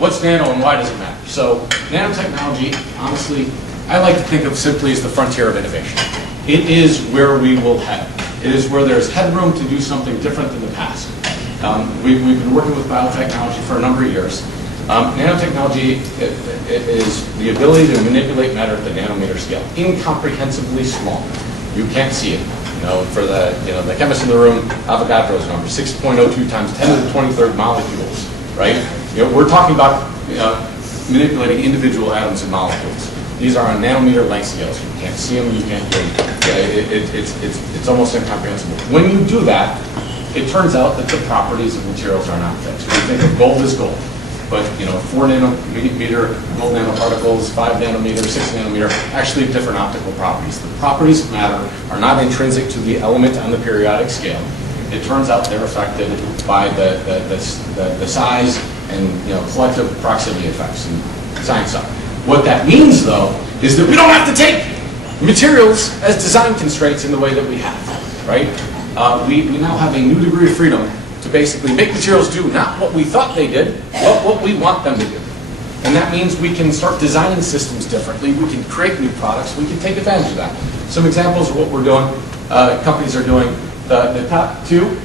what's nano and why does it matter? So nanotechnology, honestly, I like to think of simply as the frontier of innovation. It is where we will head. It is where there's headroom to do something different than the past. We've been working with biotechnology for a number of years. Nanotechnology is the ability to manipulate matter at the nanometer scale, incomprehensibly small. You can't see it. For the chemist in the room, Avogadro's number, 6.02 times 10 to the 23rd molecules, right? We're talking about manipulating individual atoms and molecules. These are on nanometer length scales. You can't see them, you can't hear them. It's almost incomprehensible. When you do that, it turns out that the properties of materials are not fixed. We think of gold as gold, but 4 nanometer gold nanoparticles, 5 nanometer, 6 nanometer, actually have different optical properties. The properties of matter are not intrinsic to the element on the periodic scale. It turns out they're affected by the size and collective proximity effects in science stuff. What that means, though, is that we don't have to take materials as design constraints in the way that we have, right? We now have a new degree of freedom to basically make materials do not what we thought they did, but what we want them to do. And that means we can start designing systems differently. We can create new products. We can take advantage of that. Some examples of what we're doing, companies are doing. The top two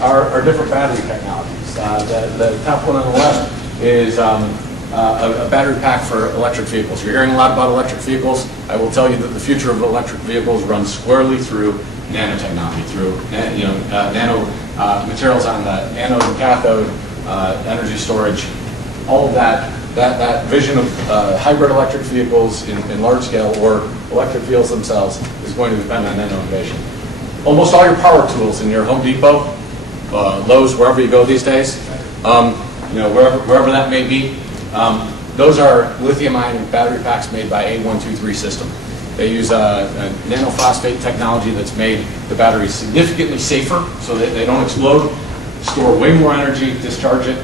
are different battery technologies. The top one on the left is a battery pack for electric vehicles. You're hearing a lot about electric vehicles. I will tell you that the future of electric vehicles runs squarely through nanotechnology, through nano materials on the anode and cathode, energy storage, all of that vision of hybrid electric vehicles in large scale or electric vehicles themselves is going to depend on nano innovation. Almost all your power tools in your Home Depot, Lowe's, wherever you go these days, wherever that may be, those are lithium-ion battery packs made by A123 System. They use a nanophosphate technology that's made the batteries significantly safer so that they don't explode, store way more energy, discharge it,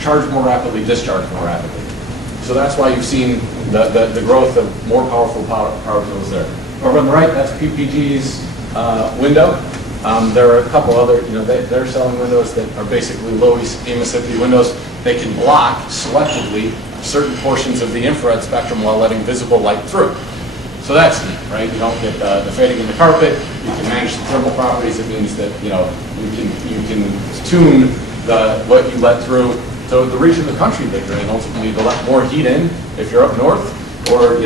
charge more rapidly, discharge more rapidly. So that's why you've seen the growth of more powerful power tools there. Over on the right, that's PPG's window. There are a couple other, they're selling windows that are basically low emissivity windows. They can block selectively certain portions of the infrared spectrum while letting visible light through. So that's neat, right? You don't get the fading in the carpet. You can manage the thermal properties. It means that you can tune what you let through to the region of the country that you're in. Ultimately, to let more heat in if you're up north, or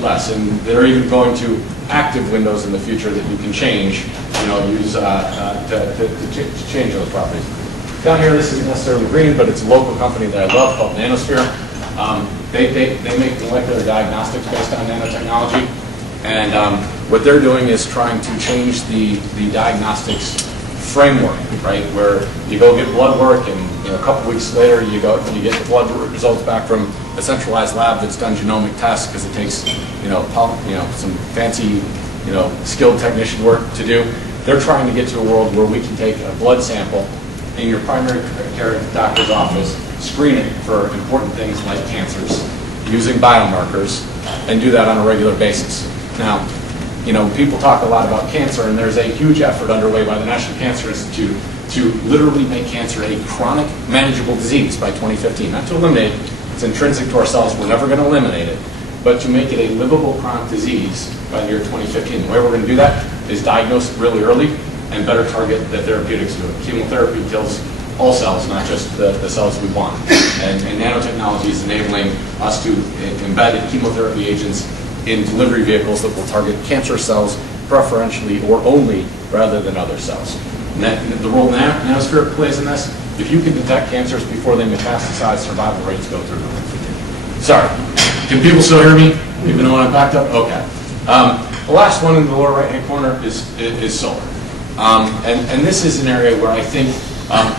less. And they're even going to active windows in the future that you can change. Use to change those properties. Down here, this isn't necessarily green, but it's a local company that I love called Nanosphere. They make molecular diagnostics based on nanotechnology, and what they're doing is trying to change the diagnostics framework, right? Where you go get blood work, and a couple weeks later you get the blood results back from a centralized lab that's done genomic tests because it takes some fancy skilled technician work to do. They're trying to get to a world where we can take a blood sample in your primary care doctor's office, screen it for important things like cancers using biomarkers, and do that on a regular basis. Now, people talk a lot about cancer, and there's a huge effort underway by the National Cancer Institute to literally make cancer a chronic, manageable disease by 2015. Not to eliminate it, it's intrinsic to our cells, we're never going to eliminate it, but to make it a livable chronic disease by the year 2015. The way we're going to do that is diagnose it really early and better target the therapeutics to it. Chemotherapy kills all cells, not just the cells we want. And nanotechnology is enabling us to embed chemotherapy agents in delivery vehicles that will target cancer cells preferentially or only rather than other cells. And the role Nanosphere plays in this, if you can detect cancers before they metastasize, survival rates go through the roof. Sorry, can people still hear me even though I'm backed up? Okay. The last one in the lower right-hand corner is solar. And this is an area where I think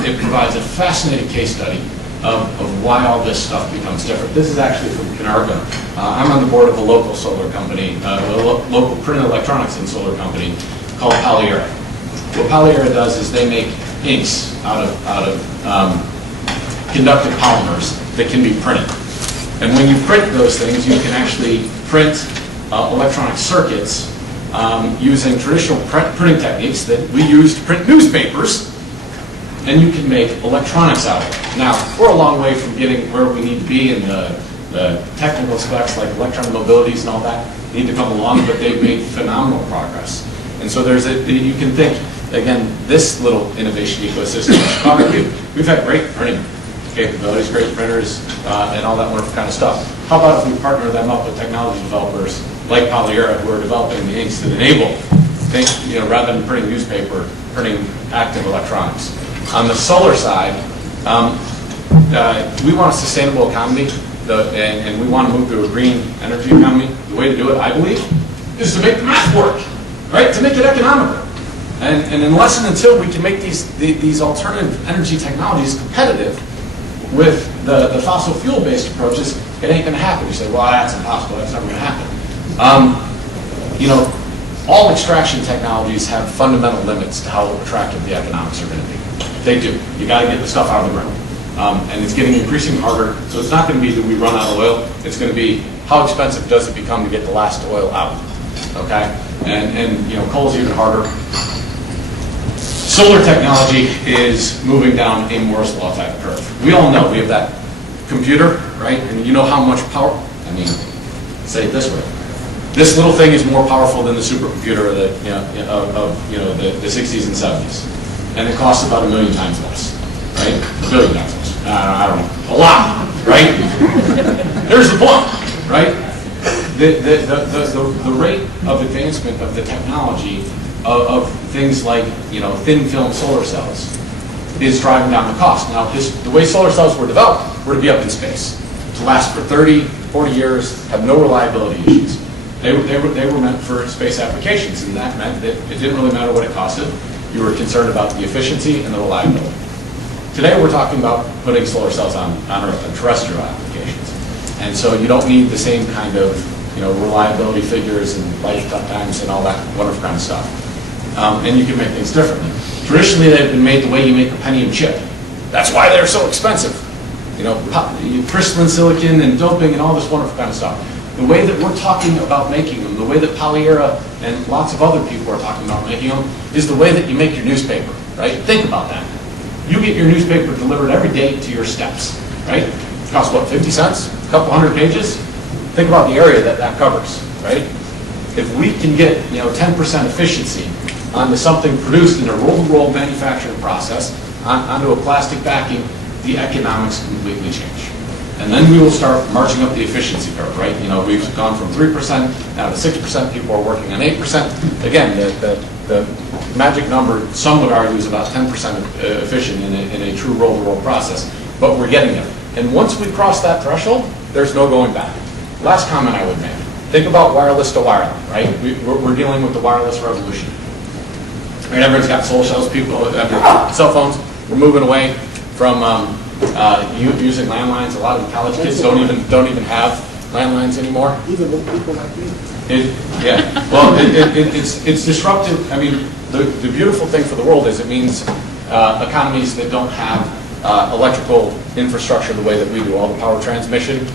it provides a fascinating case study of why all this stuff becomes different. This is actually from Caernarfon. I'm on the board of a local solar company, a local print electronics and solar company called Polyera. What Polyera does is they make inks out of conductive polymers that can be printed. And when you print those things, you can actually print electronic circuits using traditional printing techniques that we use to print newspapers and you can make electronics out of it. Now, we're a long way from getting where we need to be in the technical specs like electron mobilities and all that need to come along, but they've made phenomenal progress. And so you can think, again, this little innovation ecosystem in Chicago, we've had great printing capabilities, great printers, and all that wonderful kind of stuff. How about if we partner them up with technology developers like Polyera, who are developing the inks that enable things, rather than printing newspaper, printing active electronics. On the solar side, we want a sustainable economy, and we want to move to a green energy economy. The way to do it, I believe, is to make the math work, right? To make it economical. And unless and until we can make these alternative energy technologies competitive with the fossil fuel-based approaches, it ain't going to happen. You say, well, that's impossible. That's never going to happen. All extraction technologies have fundamental limits to how attractive the economics are going to be. They do. You got to get the stuff out of the ground. And it's getting increasingly harder. So it's not going to be that we run out of oil. It's going to be how expensive does it become to get the last oil out. Okay? And coal's even harder. Solar technology is moving down a Moore's Law type curve. We all know we have that computer, right? And you know how much power, say it this way. This little thing is more powerful than the supercomputer of the 60s and 70s. And it costs about 1 million times less, right? 1 billion times less. I don't know. A lot, right? Here's the point, right? The rate of advancement of the technology of things like thin film solar cells is driving down the cost. Now, the way solar cells were developed were to be up in space, to last for 30, 40 years, have no reliability issues. They were meant for space applications, and that meant that it didn't really matter what it costed. You were concerned about the efficiency and the reliability. Today, we're talking about putting solar cells on Earth and terrestrial applications, and so you don't need the same kind of reliability figures and lifetimes and all that wonderful kind of stuff. And you can make things differently. Traditionally, they've been made the way you make a Pentium chip. That's why they're so expensive. Crystalline silicon and doping and all this wonderful kind of stuff. The way that we're talking about making them, the way that Polyera and lots of other people are talking about making them, is the way that you make your newspaper, right? Think about that. You get your newspaper delivered every day to your steps, right? It costs what, 50 cents? A couple hundred pages? Think about the area that covers, right? If we can get 10% efficiency onto something produced in a roll-to-roll manufacturing process, onto a plastic backing, the economics completely change. And then we will start marching up the efficiency curve, right? We've gone from 3% now to 6%. People are working on 8%. Again, the magic number, some would argue, is about 10% efficient in a true roll-to-roll process. But we're getting there. And once we cross that threshold, there's no going back. Last comment I would make. Think about wireless to wireline, right? We're dealing with the wireless revolution. Right, everyone's got solar cells. People have cell phones. We're moving away from using landlines. A lot of college kids don't even have landlines anymore. Even people like me. It's disruptive. The beautiful thing for the world is it means economies that don't have electrical infrastructure the way that we do, all the power transmission,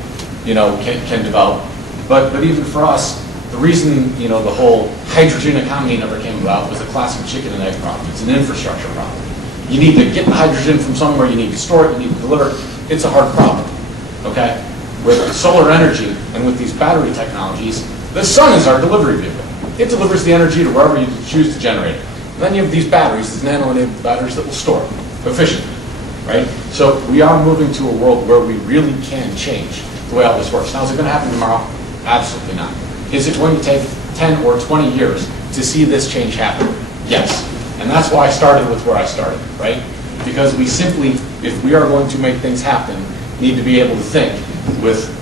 can develop. But even for us, the reason the whole hydrogen economy never came about was a classic chicken and egg problem. It's an infrastructure problem. You need to get the hydrogen from somewhere, you need to store it, you need to deliver it. It's a hard problem, okay? With solar energy and with these battery technologies, the sun is our delivery vehicle. It delivers the energy to wherever you choose to generate it. And then you have these batteries, these nano-enabled batteries that will store it efficiently, right? So we are moving to a world where we really can change the way all this works. Now, is it going to happen tomorrow? Absolutely not. Is it going to take 10 or 20 years to see this change happen? Yes. And that's why I started with where I started, right? Because we simply, if we are going to make things happen, need to be able to think with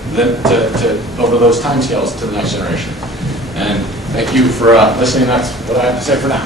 over those timescales to the next generation. And thank you for listening. That's what I have to say for now.